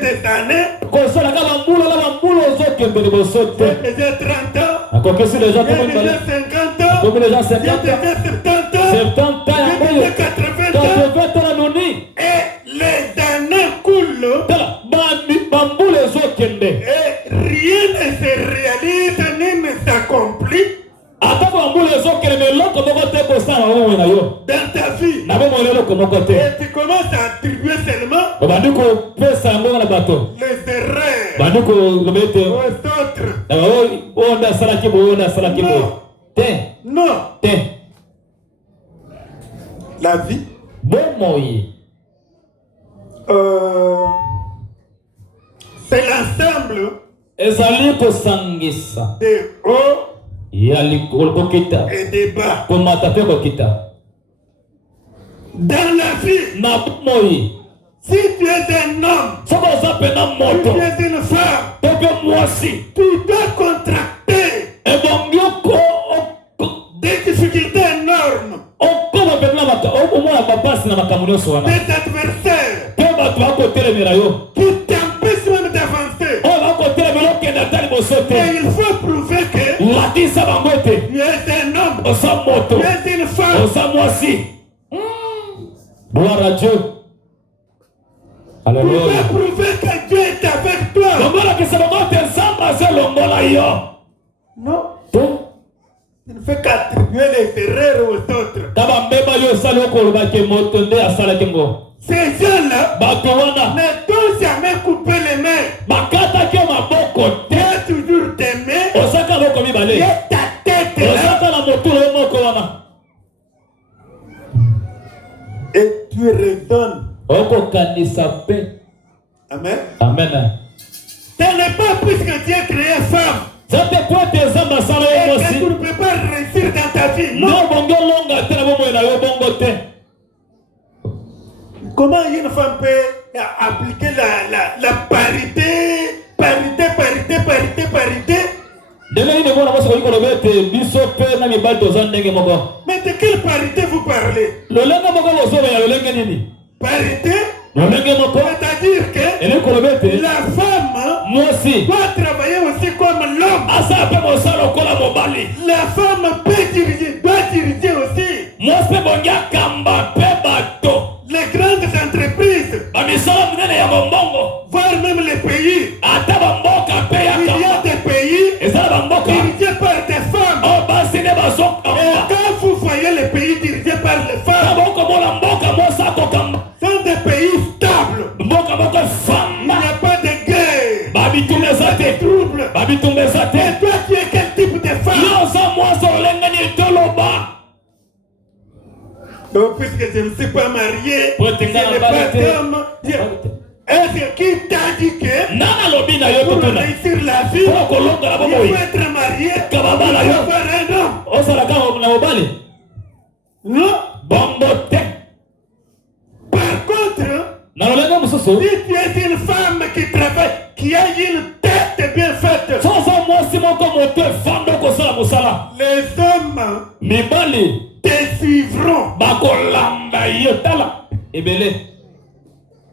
des années. Déjà 30 ans. Déjà 50 ans. Déjà 70 ans. Déjà 80 ans. Et les années coulent. Et rien ne se réalise ni ne s'accomplit dans ta vie. Et tu commences à attribuer seulement les erreurs aux autres. Non. La vie, c'est l'ensemble des hauts et des bas. Dans la vie, si tu es un homme, si tu es une femme, tu dois contracter des difficultés énormes, des adversaires qui t'empêchent même d'avancer. Et il faut prouver que tu es un homme, tu es une femme. Gloire à Dieu. Tu dois prouver que Dieu est avec toi. Non. Tu ne fais qu'attribuer les erreurs aux autres. Ces gens-là ne t'ont jamais coupé les mains. Tu as toujours tes mains et ta tête là. Et tu raisonnes. Amen. Amen. Ce n'est pas puisque Dieu a créé femme et que tu ne peux pas réussir dans ta vie. Non. Comment une femme peut appliquer la parité? Mais de quelle parité vous parlez? Parité? C'est-à-dire que la femme doit travailler aussi comme l'homme. La femme doit diriger aussi. Les grandes entreprises, voire même les pays. Il y a des pays dirigés par des femmes. Et quand vous voyez les pays dirigés par les femmes, sont des pays stables. Il n'y a pas de guerre, pas de troubles. Et toi, tu es quel type de femme? Donc, puisque je ne suis pas marié, je n'ai pas d'homme. Est-ce qui t'a dit que pour réussir la vie, il faut être marié, il faut avoir un homme? Non. Par contre, si tu es une femme qui travaille, qui a une tête bien faite, les hommes te suivront.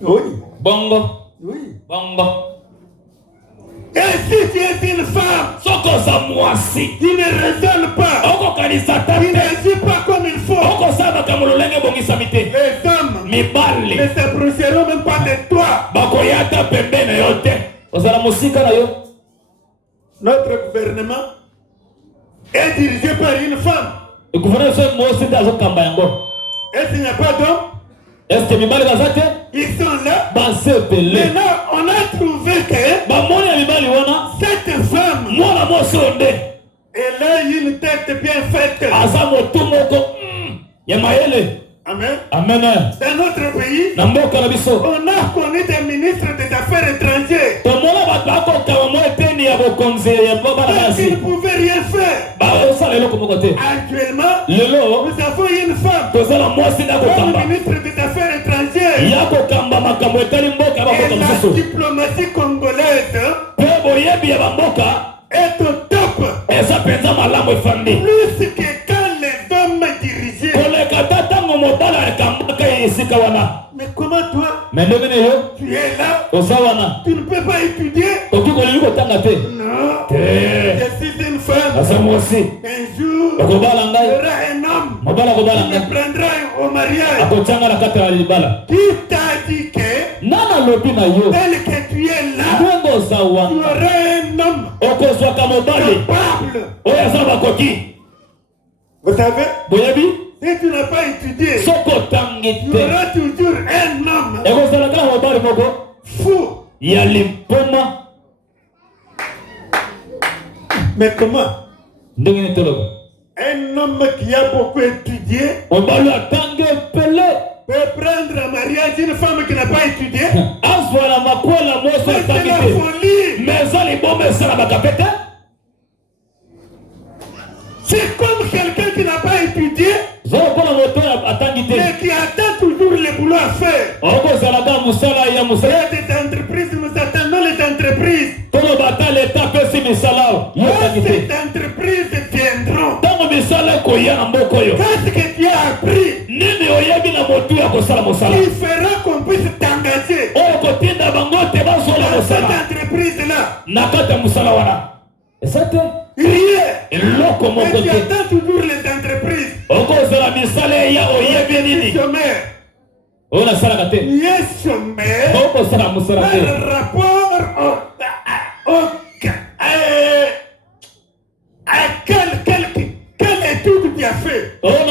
Oui. Oui. Et si tu es une femme, tu ne raisonnes pas, tu n'agis pas comme il faut, les hommes ne s'approcheront même pas de toi. Notre gouvernement est dirigé par une femme. Est-ce qu'il n'y a pas d'homme? Ils sont là. Maintenant, on a trouvé que cette femme, elle a une tête bien faite. Amen. Dans notre pays, on a connu des ministres des Affaires étrangères. Ils ne pouvaient rien faire. Actuellement, nous avons une femme comme ministre des Affaires étrangères. Et la diplomatie congolaise est au top. Plus que quand les hommes dirigeaient. Mais comment toi, tu Tu es là. Osawana. Tu ne peux pas étudier. Non. Je suis une femme. Un jour, il y aura un homme qui me prendra au mariage. Qui t'a dit que tel que tu es là, tu auras un homme capable. Vous savez, si tu n'as pas étudié, tu auras toujours un homme fou. Mais comment? Un homme qui a beaucoup étudié peut prendre en mariage une femme qui n'a pas étudié. C'est la folie. C'est comme quelqu'un qui n'a pas étudié mais qui attend toujours le boulot à faire. Il y a des entreprises, nous attendons les entreprises. Ces entreprises viendront. Qu'est-ce que tu as appris qui fera qu'on puisse t'engager dans cette entreprise-là? Rien. Mais tu attends toujours les entreprises. Il est chômeur par rapport à quelle étude tu as fait. Rien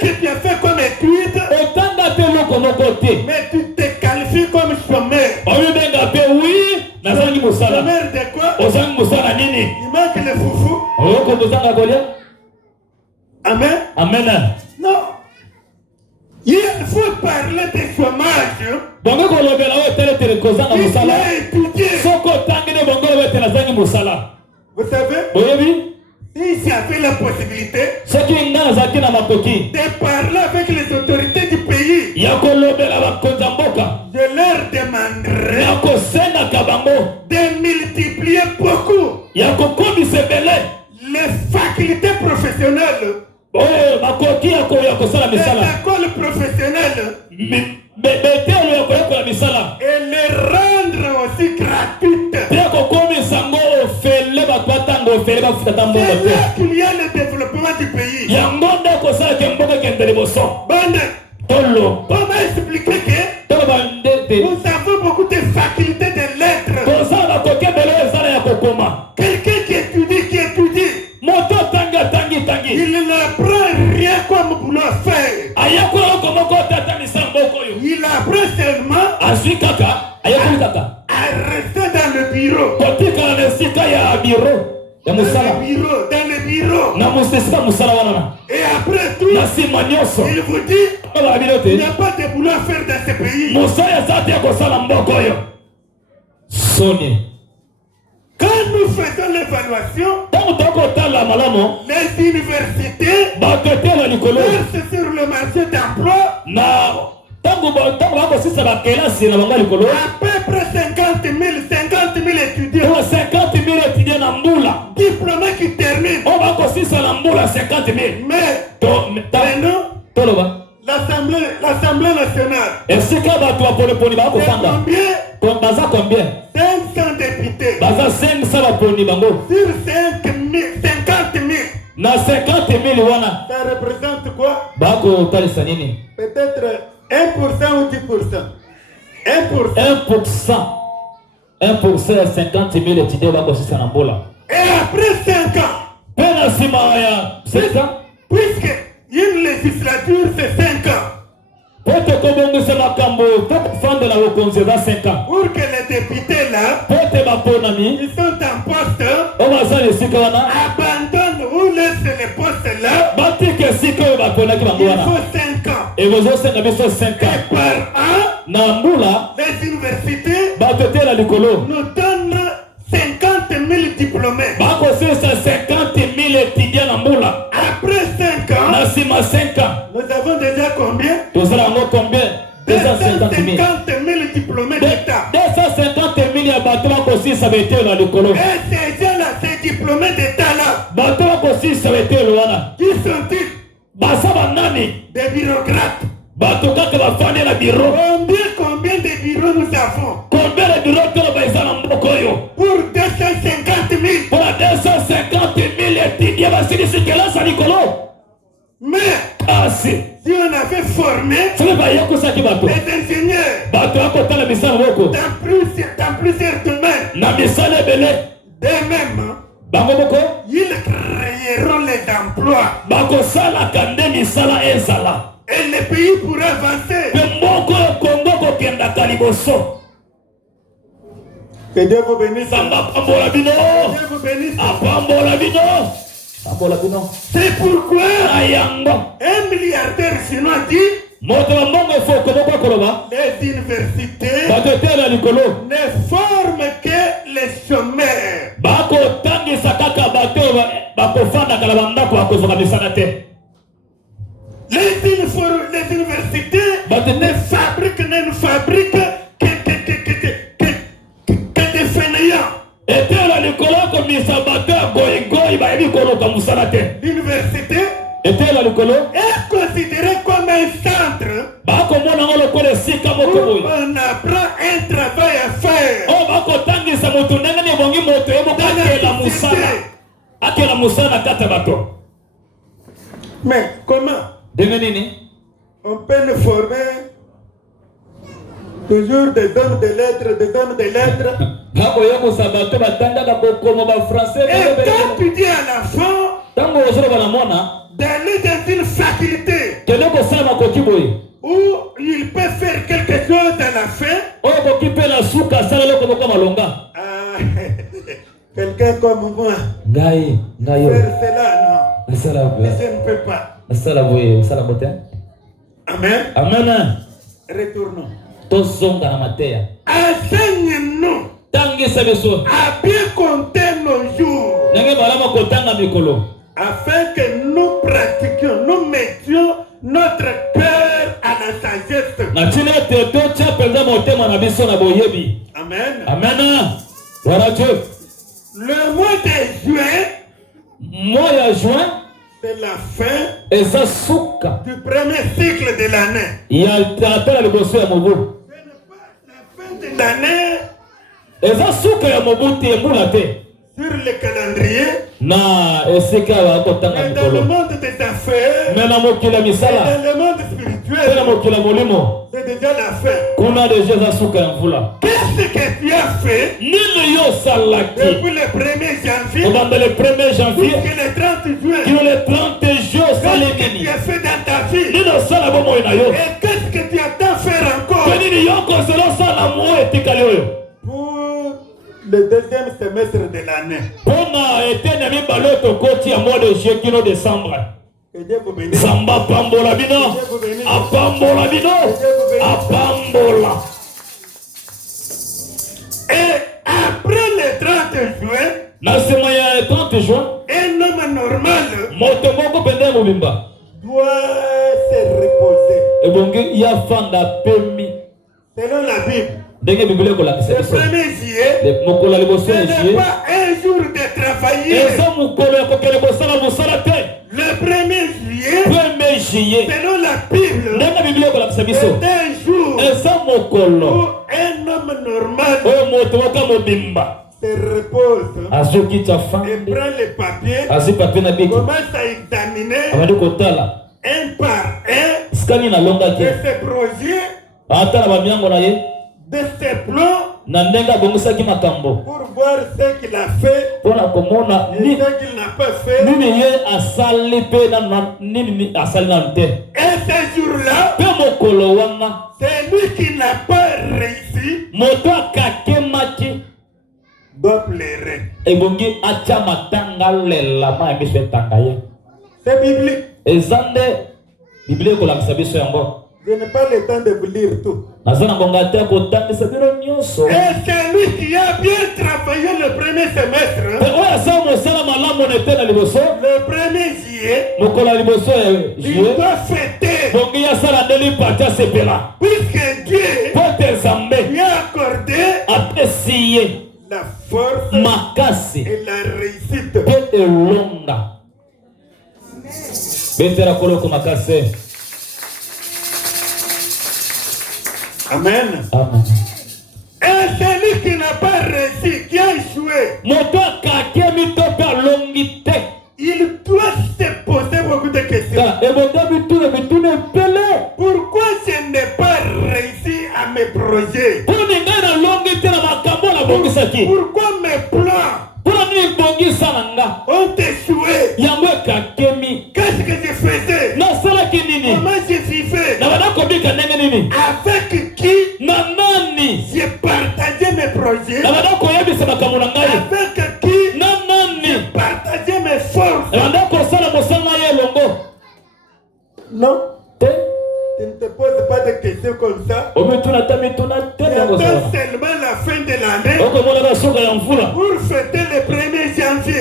que tu as fait comme étude, mais tu te qualifies comme chômeur. Chômeur de quoi? Il manque le foufou. Amen. Amen. Non. Il faut parler de chômage. Il a étudié. Vous savez, si j'avais la possibilité de parler avec les autorités du pays, je leur demanderais de multiplier beaucoup les facultés professionnelles. L'école professionnelle et les rendre aussi gratuites. C'est là qu'il y a le développement du pays. Comment expliquer que nous avons beaucoup de facultés de lettres? Quelqu'un qui étudie, il n'apprend rien comme boulot à faire. Il apprend seulement à rester dans le bureau. Dans le bureau. Et après tout, il vous dit il n'y a pas de boulot à faire dans ce pays. Quand nous faisons l'évaluation, les universités versent sur le marché d'emploi à peu près 50 000 étudiants. 50 000 étudiants diplômés qui terminent. Mais l'Assemblée nationale, c'est combien? 500 députés sur 50 000. Na 50 000 wana. Ça représente quoi? Peut-être 1% ou 10%. 1% ya 50 000 étudiants bako sisa na mbola. Et après 5 ans, pena sima ya 7 ans, puisque une législature c'est 5 ans. Pote kobongo se makambo top fan de la reconnaissance 5 ans. Pour que les députés là, pote baponami, ils sont en poste, abandonnent ou laissent les postes là. Il faut 5 ans. Et vous avez 5 ans. Et par an, Nambula, les universités nous donnent 50 000 diplômés. 50 000 étudiants Nambula. Après 5 ans, 5 ans. Nous avons déjà combien? Nous avons combien? 250 000 diplômés d'État. 250 000 ya bato aussi ça va être là l'école. Et ces gens-là, ces diplômés d'État là, bato aussi ça va être là. Qui sont-ils? Basaba nani? Des bureaucrates. Bato bafandi na bureau. Combien de bureaux nous avons? Combien de bureaux que nous avons dans pour 250 000. Pour 250 000 étudiants, c'est que là, ça Nicolo. Mais si on avait formé les ingénieurs dans plusieurs domaines, d'eux-mêmes, ils créeront les emplois. Et le pays pourra avancer. Que Dieu vous bénisse. Que Dieu vous bénisse. C'est pourquoi un milliardaire chinois dit les universités ne forment que les chômeurs. Les universités ne fabriquent que des fainéants. L'université est considérée comme un centre où on apprend un travail à faire. Mais comment on peut nous former toujours des hommes de lettres, des hommes de lettres? Et quand tu dis à la fin d'aller dans une faculté où il peut faire quelque chose à la fin, quelqu'un comme moi, faire cela, non. Je ne peux pas. Amen. Amen. Retournons. Enseigne-nous à bien compter nos jours, afin que nous pratiquions, nous mettions notre cœur à la sagesse. Amen. Amen. Voilà Dieu. Le mois de juin, c'est la fin du premier cycle de l'année. Ce n'est pas la fin de l'année sur le calendrier, mais dans le monde des affaires, et dans le monde spirituel, c'est déjà la fin. Qu'est-ce que tu as fait depuis le 1er janvier jusqu'à le 30 juin? Qu'est-ce que tu as fait dans ta vie? Et qu'est-ce que tu attends faire encore pour le deuxième semestre de l'année? Que Dieu vous bénisse. Et après le 30 juin, un homme normal doit se reposer. Selon la Bible, le 1er juillet, ce n'est pas un jour de travailler. Le 1er juillet, selon la Bible, c'est un jour où un homme normal se repose et prend les papiers, commence à examiner un par un de ses projets, de ses plans, pour voir ce qu'il a fait et ce qu'il n'a pas fait. Et ce jour-là, c'est lui qui n'a pas réussi doit pleurer. C'est biblique. Je n'ai pas le temps de vous lire tout. Et c'est lui qui a bien travaillé le premier semestre. Le 1er juillet, il doit fêter. Puisque Dieu lui a accordé la force et la réussite. Amen. Amen. Et celui qui n'a pas réussi, qui a échoué, il doit se poser beaucoup de questions. Pourquoi je n'ai pas réussi à mes projets? Pourquoi mes plans ont échoué? Qu'est-ce que je faisais? Comment je vivais? Avec qui j'ai partagé mes projets? Avec qui j'ai partagé mes forces? Non. Tu ne te poses pas de questions comme ça. Attends seulement la fin de l'année pour fêter le 1er janvier.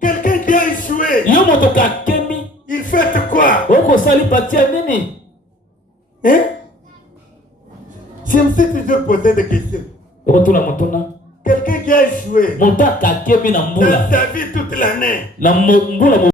Quelqu'un qui a échoué, il fait quoi? Hein? Je me suis toujours posé des questions. Quelqu'un qui a échoué dans sa vie toute l'année.